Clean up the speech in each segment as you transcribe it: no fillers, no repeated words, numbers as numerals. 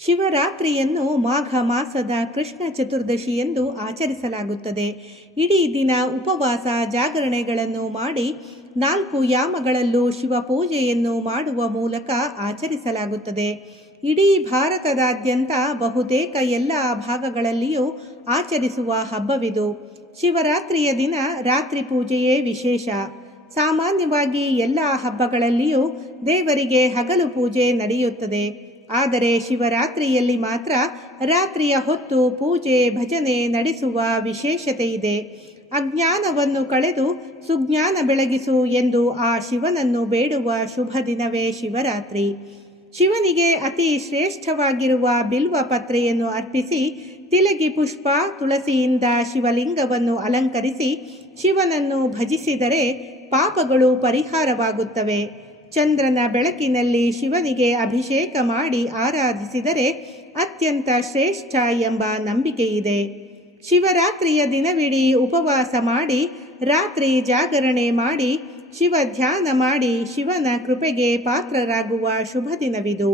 ಶಿವರಾತ್ರಿಯನ್ನು ಮಾಘ ಮಾಸದ ಕೃಷ್ಣ ಚತುರ್ದಶಿ ಎಂದು ಆಚರಿಸಲಾಗುತ್ತದೆ. ಇಡೀ ದಿನ ಉಪವಾಸ ಜಾಗರಣೆಗಳನ್ನು ಮಾಡಿ 4 ಯಾಮಗಳಲ್ಲೂ ಶಿವಪೂಜೆಯನ್ನು ಮಾಡುವ ಮೂಲಕ ಆಚರಿಸಲಾಗುತ್ತದೆ. ಇಡೀ ಭಾರತದಾದ್ಯಂತ ಬಹುತೇಕ ಎಲ್ಲ ಭಾಗಗಳಲ್ಲಿಯೂ ಆಚರಿಸುವ ಹಬ್ಬವಿದು. ಶಿವರಾತ್ರಿಯ ದಿನ ರಾತ್ರಿ ಪೂಜೆಯೇ ವಿಶೇಷ. ಸಾಮಾನ್ಯವಾಗಿ ಎಲ್ಲ ಹಬ್ಬಗಳಲ್ಲಿಯೂ ದೇವರಿಗೆ ಹಗಲು ಪೂಜೆ ನಡೆಯುತ್ತದೆ. ಆದರೆ ಶಿವರಾತ್ರಿಯಲ್ಲಿ ಮಾತ್ರ ರಾತ್ರಿಯ ಹೊತ್ತು ಪೂಜೆ ಭಜನೆ ನಡೆಸುವ ವಿಶೇಷತೆ ಇದೆ. ಅಜ್ಞಾನವನ್ನು ಕಳೆದು ಸುಜ್ಞಾನ ಬೆಳಗಿಸು ಎಂದು ಆ ಶಿವನನ್ನು ಬೇಡುವ ಶುಭ ದಿನವೇ ಶಿವರಾತ್ರಿ. ಶಿವನಿಗೆ ಅತಿ ಶ್ರೇಷ್ಠವಾಗಿರುವ ಬಿಲ್ವ ಪತ್ರೆಯನ್ನು ಅರ್ಪಿಸಿ ತಿಲಗಿ ಪುಷ್ಪ ತುಳಸಿಯಿಂದ ಶಿವಲಿಂಗವನ್ನು ಅಲಂಕರಿಸಿ ಶಿವನನ್ನು ಭಜಿಸಿದರೆ ಪಾಪಗಳು ಪರಿಹಾರವಾಗುತ್ತವೆ. ಚಂದ್ರನ ಬೆಳಕಿನಲ್ಲಿ ಶಿವನಿಗೆ ಅಭಿಷೇಕ ಮಾಡಿ ಆರಾಧಿಸಿದರೆ ಅತ್ಯಂತ ಶ್ರೇಷ್ಠ ಎಂಬ ನಂಬಿಕೆಯಿದೆ. ಶಿವರಾತ್ರಿಯ ದಿನವಿಡೀ ಉಪವಾಸ ಮಾಡಿ ರಾತ್ರಿ ಜಾಗರಣೆ ಮಾಡಿ ಶಿವ ಧ್ಯಾನ ಮಾಡಿ ಶಿವನ ಕೃಪೆಗೆ ಪಾತ್ರರಾಗುವ ಶುಭ ದಿನವಿದು.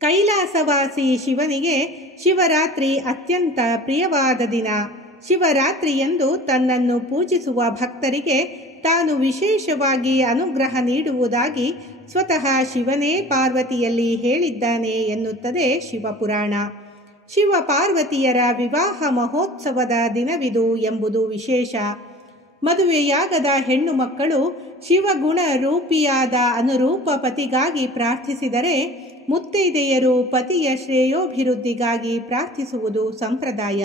ಕೈಲಾಸವಾಸಿ ಶಿವನಿಗೆ ಶಿವರಾತ್ರಿ ಅತ್ಯಂತ ಪ್ರಿಯವಾದ ದಿನ. ಶಿವರಾತ್ರಿಯಂದು ತನ್ನನ್ನು ಪೂಜಿಸುವ ಭಕ್ತರಿಗೆ ತಾನು ವಿಶೇಷವಾಗಿ ಅನುಗ್ರಹ ನೀಡುವುದಾಗಿ ಸ್ವತಃ ಶಿವನೇ ಪಾರ್ವತಿಯಲ್ಲಿ ಹೇಳಿದ್ದಾನೆ ಎನ್ನುತ್ತದೆ ಶಿವಪುರಾಣ. ಶಿವ ಪಾರ್ವತಿಯರ ವಿವಾಹ ಮಹೋತ್ಸವದ ದಿನವಿದು ಎಂಬುದು ವಿಶೇಷ. ಮದುವೆಯಾಗದ ಹೆಣ್ಣು ಮಕ್ಕಳು ಶಿವಗುಣ ರೂಪಿಯಾದ ಅನುರೂಪ ಪತಿಗಾಗಿ ಪ್ರಾರ್ಥಿಸಿದರೆ ಮುತ್ತೈದೆಯರು ಪತಿಯ ಶ್ರೇಯೋಭಿವೃದ್ಧಿಗಾಗಿ ಪ್ರಾರ್ಥಿಸುವುದು ಸಂಪ್ರದಾಯ.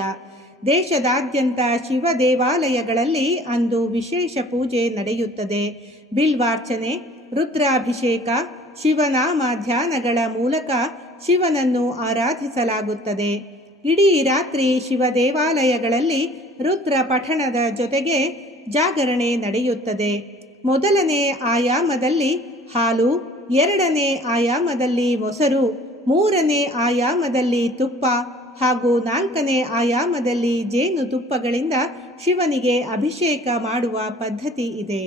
ದೇಶದಾದ್ಯಂತ ಶಿವ ದೇವಾಲಯಗಳಲ್ಲಿ ಅಂದು ವಿಶೇಷ ಪೂಜೆ ನಡೆಯುತ್ತದೆ. ಬಿಲ್ವಾರ್ಚನೆ, ರುದ್ರಾಭಿಷೇಕ, ಶಿವನಾಮ ಧ್ಯಾನಗಳ ಮೂಲಕ ಶಿವನನ್ನು ಆರಾಧಿಸಲಾಗುತ್ತದೆ. ಇಡೀ ರಾತ್ರಿ ಶಿವ ದೇವಾಲಯಗಳಲ್ಲಿ ರುದ್ರ ಪಠಣದ ಜೊತೆಗೆ ಜಾಗರಣೆ ನಡೆಯುತ್ತದೆ. ಮೊದಲನೇ ಆಯಾಮದಲ್ಲಿ ಹಾಲು, 2ನೇ ಆಯಾಮದಲ್ಲಿ ಮೊಸರು, 3ನೇ ಆಯಾಮದಲ್ಲಿ ತುಪ್ಪ ಹಾಗೂ 4ನೇ ಆಯಾಮದಲ್ಲಿ ಜೇನುತುಪ್ಪಗಳಿಂದ ಶಿವನಿಗೆ ಅಭಿಷೇಕ ಮಾಡುವ ಪದ್ಧತಿ ಇದೆ.